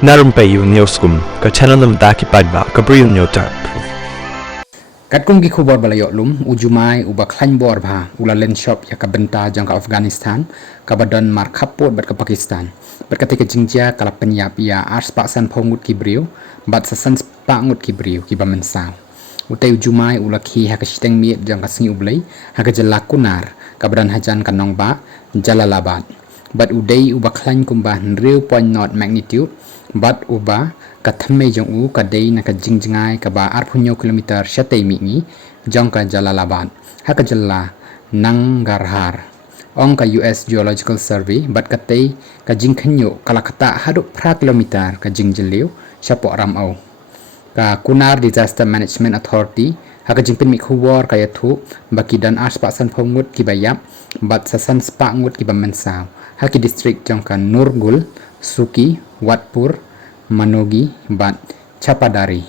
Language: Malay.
Na Rympei U ka channel nam daki paidbah ka Bri U Hynñiewtrep. Kat kum gi khubor balayok lum jumai u baklain bor bha ula Lynshop ya ka benta jang ka Afghanistan ka badon mar khapot bat ka Pakistan bat ka te jingja kala penyap ya ars pak san phongut ki Bri U bat sasan pak ngut ki Bri U ki ba mynsaw utai jumai ula khi ha ka shteng miet jang ka singi ublei ha ka jala kunar ka badan hajan ka nong ba jalalabad bat udai u baklain kumba 0.0 magnitude bat uba ka thamme jong u ka dei na ka jingjngai ka ba 8 kilometer shatei mi ngi jong ka jalalabad ha ka jalla nangarhar ong ka US Geological Survey bat ka tei ka jingkhnyo kala khata haduk pra kilometer ka jingjeliu shapo ram au ka kunar disaster management authority ha ka jingpin mi khuwar ka yathu baki dan aspa san phongut ki bayap bat sasan spa ngut ki ba mynsaw ha ki district jong ka nurgul suki watpur manogi bat chapadari